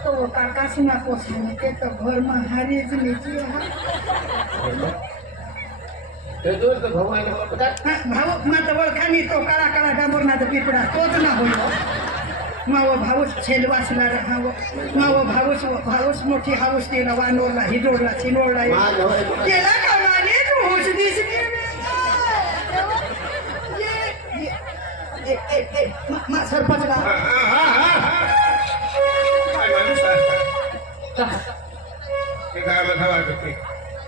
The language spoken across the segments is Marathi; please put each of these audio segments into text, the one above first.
तो काका सुना पोसने के तो घर में हारी नीचे ते दूर तो भगवान को पता भाव मत ओळखानी तो काळा काळा डांबरना तो पिपडा तोच ना होईल माव भाऊस छेलवासला राहाव माव भाऊस मोठी हाऊस तिला वानोरला हिडोरला चिनोरला केला का माने तू होश दिसली मा सरपंच का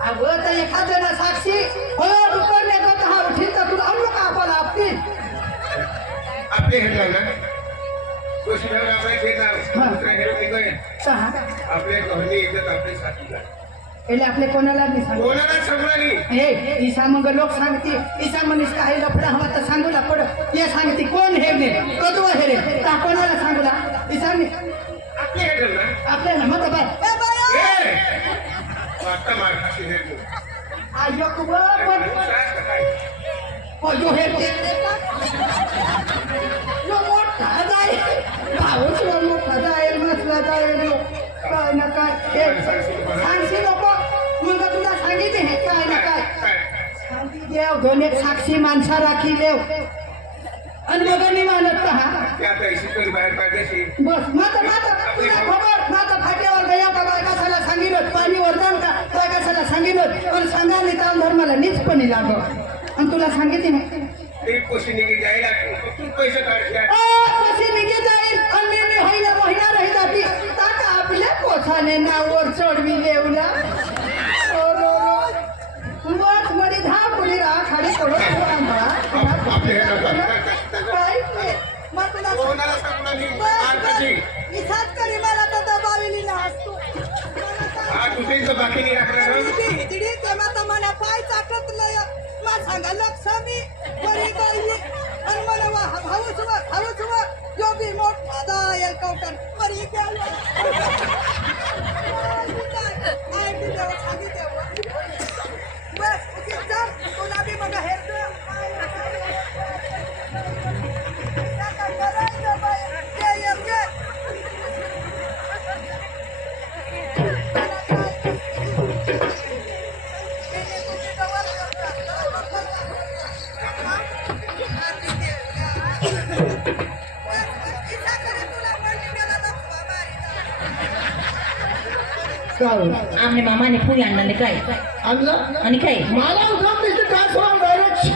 अगं तर एखाद्याला साक्षी हो दुपारने जात हा उठील तर तुला आणू का आपण आपले घेतला ना गोष्टीवर आपण घेणार दुसऱ्या घेऊन निघूया आपल्या घरनी इज्जत आपली साथीला એટલે આપણે કોનાला नाही सांगू कोणाला सांगणारी हे ईसा मग लोक सांगते ईसा मनीस काही लफडा हवा तर सांगूला पड ये सांगते कोण हे ने कदव हे रे का कोणाला सांगूला ईसा मी आपले घेतलं ना आपले ना मत बाय ए बाया वाटतं मार्गाशी हे तू आयो कुबा पण ओ यो हे यो मोठा जाय भाऊच मोठा जाय मसला जाय काय ना काय सांगशी नको मग तुला सांगितले हे काय ना काय सांगी देव दोन एक साक्षी माणसा राखी देव आणि मग मी मानत का आता शिकल बाहेर काढायची बस माता तुला खबर माता फाट्यावर गया का बायकासाला सांगितलं पाणी वरदान का बायकासाला सांगितलं पण सांगा नाही तर धर्माला नीचपणी लागव आणि तुला सांगितले नाही ते कोशी निघी जाईल तू पैसे काढल्या कशी निघे जाईल आणि मी होईना महिना राही जाती ताका आपल्या कोथाने नावर चढवी लेवला बस मध्ये दहा पुढे राहा खाली पडून कोणाला सांगणार नाही मार्गाशी इथाच करी मला तर दबाविली ना असतो हा दुसरीचं बाकी नाही राखणार तिडी तेव्हा तर मला पाय चाटतलं मा सांगा लक्ष्मी बरी गई आणि मला भाऊच जो भी मोठा दायल कौटन बरी गेलो आय बी देव सांगी देव बस उगीच जा तुला बी मग हेर आमने मामाने पुरी आणलं काय आणलं आणि काय मला उठला तिथे ट्रान्सफॉर्म डायरेक्ट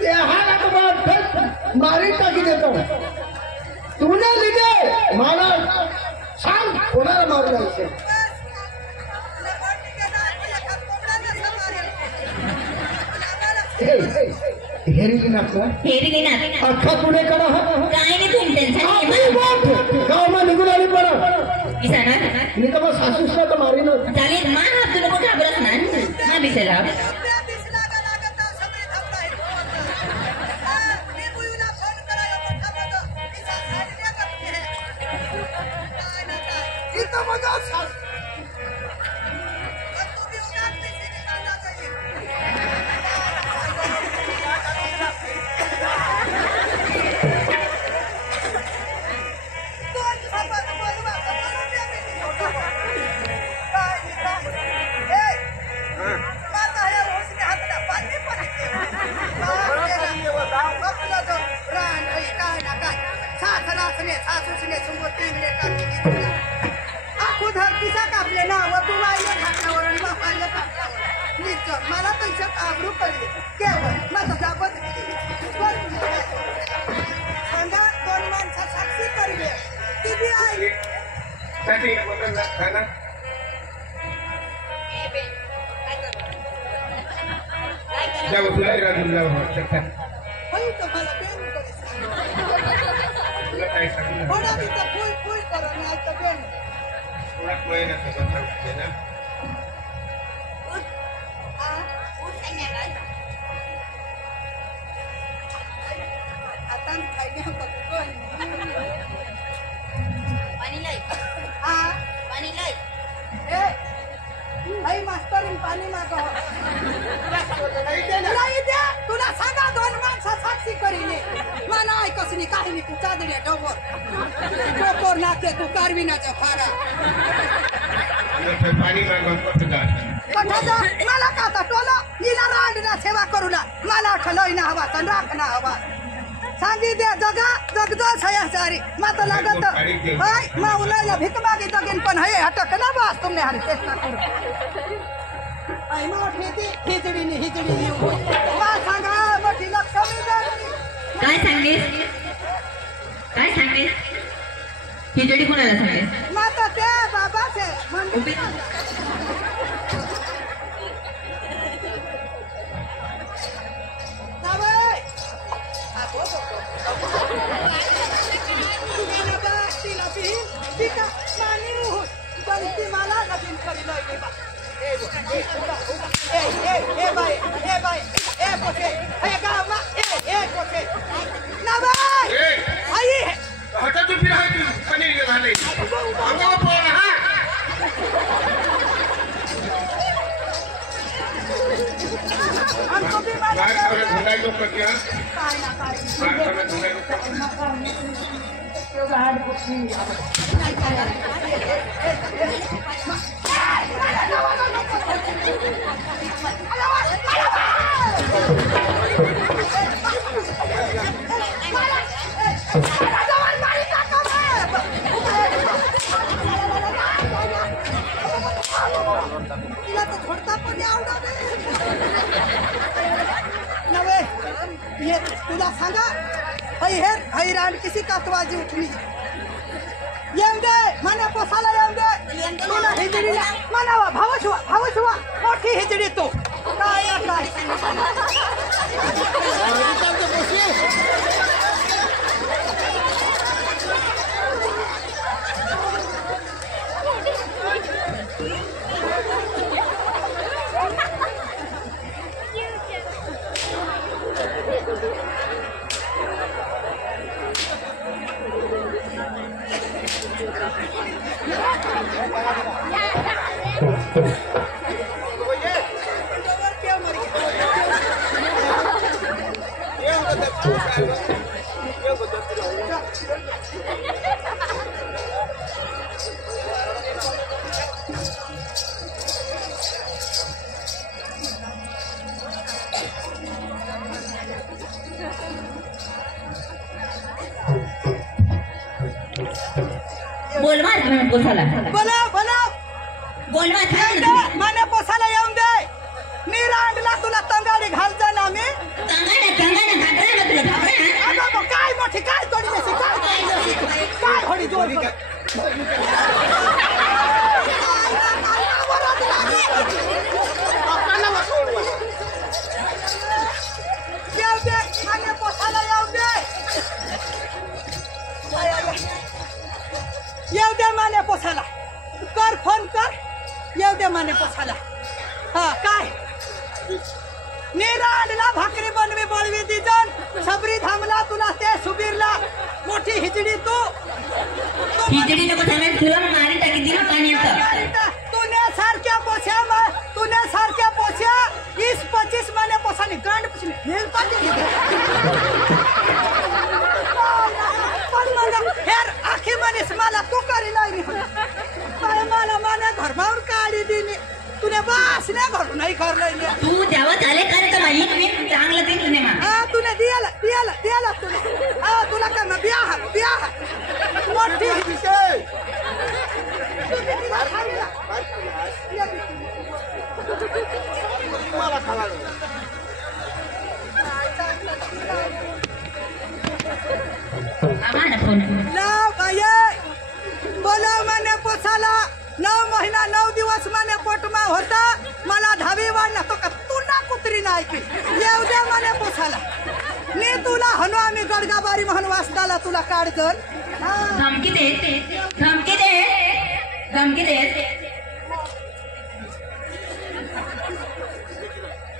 ते हा ना मारी टाकी देतो तुला लिहिले मला सांग कोणाला मारू जायचं हेरी नाटलं हेरी ना अख्खा पुणे करा काय नाही तुमच्या गाव मध्ये निघून आली बरं इसाना मी तर मग सासूसला तर मारी नव्हती चालेल मा हात तुला कुठं घाबरत ना मा बिसरा मला पैसा आबरू पडले केवळ माझा जाबत सांगा दोन माणसा साक्षी करले ती बी आहे जाऊ तुला राजून जाऊ होई तर मला बेन तुला काय सांगू थोडा बी तर फुल करा नाही तर बेन थोडा महिना सगळं सांगते ना आता खायला पाणी मागव नाही दे तुला सांगा 2 माणसं साक्षी करीने मला ऐकस नाही काही नाही तू चादड्या डोकोर नाके तू कारविनाच्या फारा पाणी मागून कठाचा मला का आता टोला हिला रांडना सेवा करूला मला आठलोय ना हवा तर राख ना हवा सांगी दे जगा जगदो छया सारी मत लागत हाय माऊला भिक मागे जगेन पण हे हटक ना बस तुमने हरी चेष्टा करू आई मोठी ती हिजडी येऊ मा सांगा मोठी लक्ष्मी देवी काय सांगलीस खिचडी कोणाला सांगलीस माता ते बाबाचे मंदिर तुला सांगा हैराण किसी कातवाजी उठली येऊन दे मना पोसाला येऊन दे तुला हिजडीला मनावा भावच हुआ मोठी हिजडी तू काय बोलवा पोसाला बोलवा मना पोसाला येऊन दे मी रांडला तुला तंगाडी घालता ना मी काय मोठी काय तोडी काय होडी जोडी येऊ दे मना पोसाला येऊ दे येऊ दे माने पोसाला कर फोन कर येऊ दे माने पोसाला हा काय निराडला भाकरी बनवी बोलवी दिजन सबरी थांबला तुला ते सुबीरला मोठी हिजडी तू खिचडी नको सांगायला तुला मारी टाकी दिला पाण्याचं तूने सारख्या पोछ्या 20-25 महिने पोसानी गांड पुसली नेल पाटी पण मग हेर आखी मनीस मला तू करी नाही काय मला माने घरमावर काढी दिली तुने बास ने घर नाही करले तू जेव्हा झाले करे तर मी चांगलं दिन तुने हा तुने दियाला तुने हा तुला काय ना बियाह मोठी मला खाला आम्हाला फोन लाव बाये बोलाव माने पोसाला 9 महिना 9 दिवस माने पोटमा होता मला धावी वाढला तो का तुला कुत्री नाही की येऊ दे माने पोसाला मी तुला हनो आम्ही गडगाबारी म्हणून वाचताला तुला काढजन धमकी दे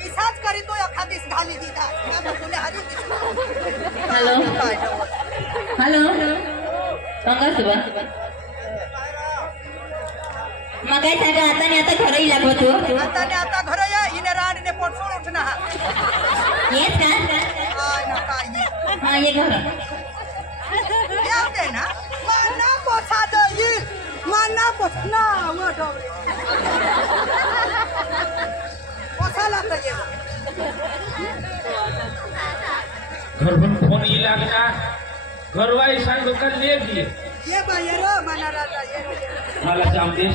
इसाच करीतो एखादीस घाली दिदा तुला हरी हॅलो पंगा सुबा मग काय सांगा आता नाही आता घरही लागवत हो आता ने आता घर या इने राड ने पोटसून उठना हा येस का काय ना काय ये हा ये घर येऊ दे ना माना पोसा दे माना पोसना वो डोरे पोसाला तो ये घर पर फोन ये लागना घरवाई सांग कर ले दिए ये बायरो मना राजा ये मला जाम दे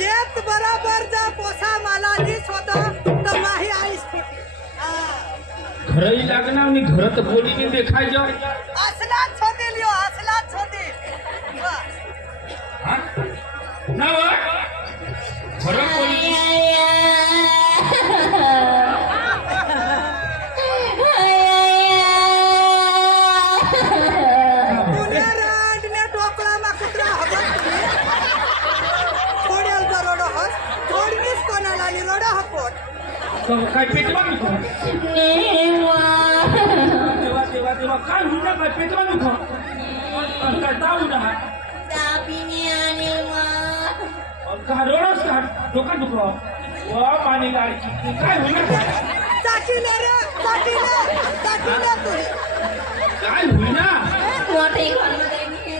येत बराबर जा पोसा मला जी स्वतः तर माही आईस फुटी घरही लागना आणि घरात बोली में देखाय जाओ असला छोटी लियो असला छोटी हां ना वो घर बोली पुणे रांड ने टोकला मा कुत्रा हबत थोड्याल बरोडो हस थोडीच कोणाला नि रोडो हपोट तो काय पेटवा नको नेवा देवा काय हुंडा काय पेटवा नको काय दाऊ ना तापिनी आणि का रोडच का डोका दुखो वा पाणी गाडी काय हुंडा चाकीले रे चाकीले तू काय हुंडा मोठे घरमध्ये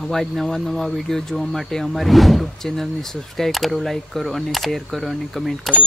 આવા જ નવા નવા વિડીયો જોવા માટે અમારી યુટ્યુબ ચેનલને સબસ્ક્રાઈબ કરો, લાઈક કરો અને શેર કરો અને કમેન્ટ કરો.